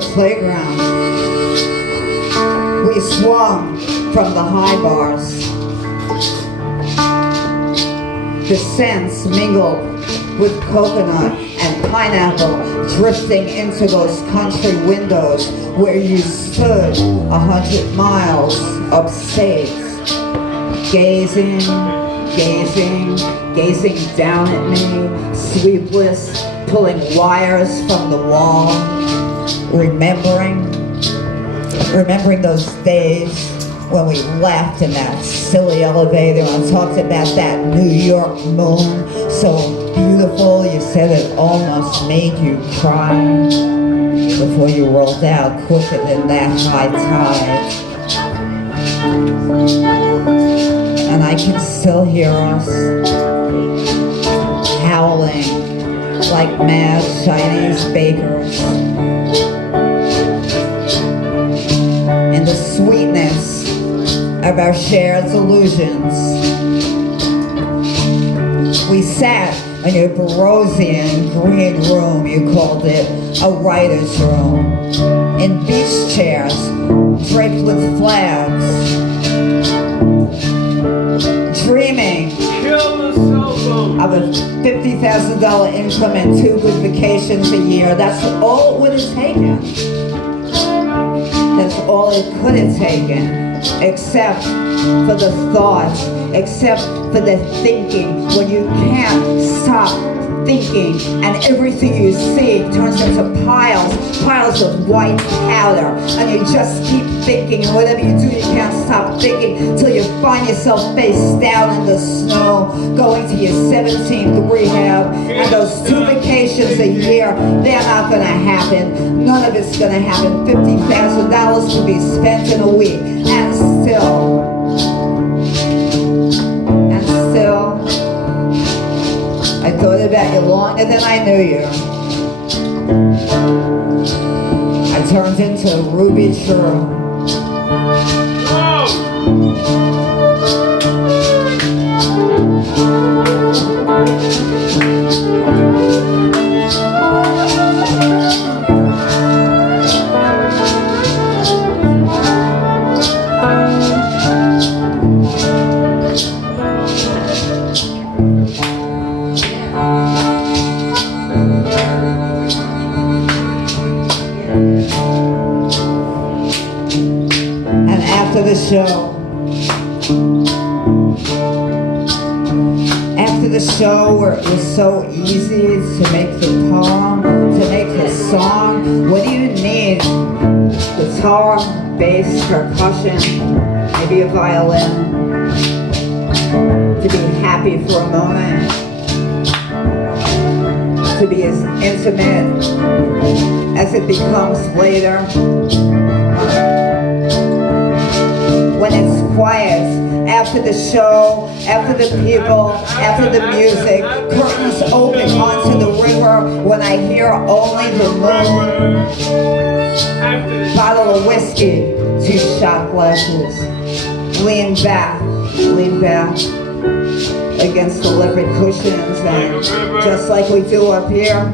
playground. We swung from the high bars. The scents mingled with coconut and pineapple drifting into those country windows where you stood 100 miles upstate, gazing down at me, sleepless, pulling wires from the wall, remembering those days when we laughed in that silly elevator and talked about that New York moon, so beautiful you said it almost made you cry before you rolled out quicker than that high tide. And I can still hear us howling like mad Chinese bakers. And the sweetness of our shared illusions. We sat in your Barosian green room, you called it a writer's room, in beach chairs draped with flags, dreaming of a $50,000 income and 2 good vacations a year. That's all it would have taken. That's all it could have taken, except for the thoughts, except for the thinking, when you can't stop thinking and everything you see turns into piles of white powder, and you just keep thinking, and whatever you do you can't stop thinking till you find yourself face down in the snow, going to your 17th rehab, and those 2 vacations a year, they're not going to happen. None of it's going to happen. $50,000 to be spent in a week, and still I thought about you longer than I knew you. I turned into Ruby True. After the show where it was so easy to make the poem, to make the song, what do you need? Guitar, bass, percussion, maybe a violin, to be happy for a moment, to be as intimate as it becomes later. When it's quiet, after the show, after the people, after the music, curtains open onto the river, when I hear only the moon, bottle of whiskey, 2 shot glasses, lean back against the leopard cushions, and just like we do up here,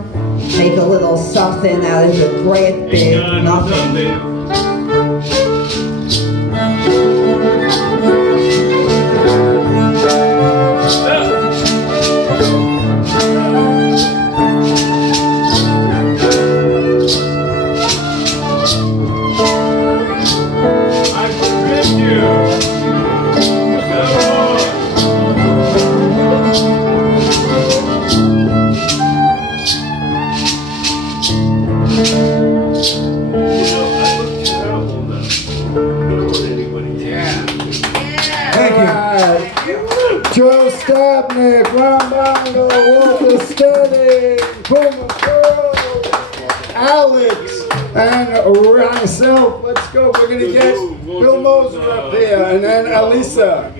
make a little something out of the great big nothing. Sztabnik, Bongo, Steding, Puma, Perl, Alex, and myself. Let's go. We're going to get Bill Moser up here, and then Elisa.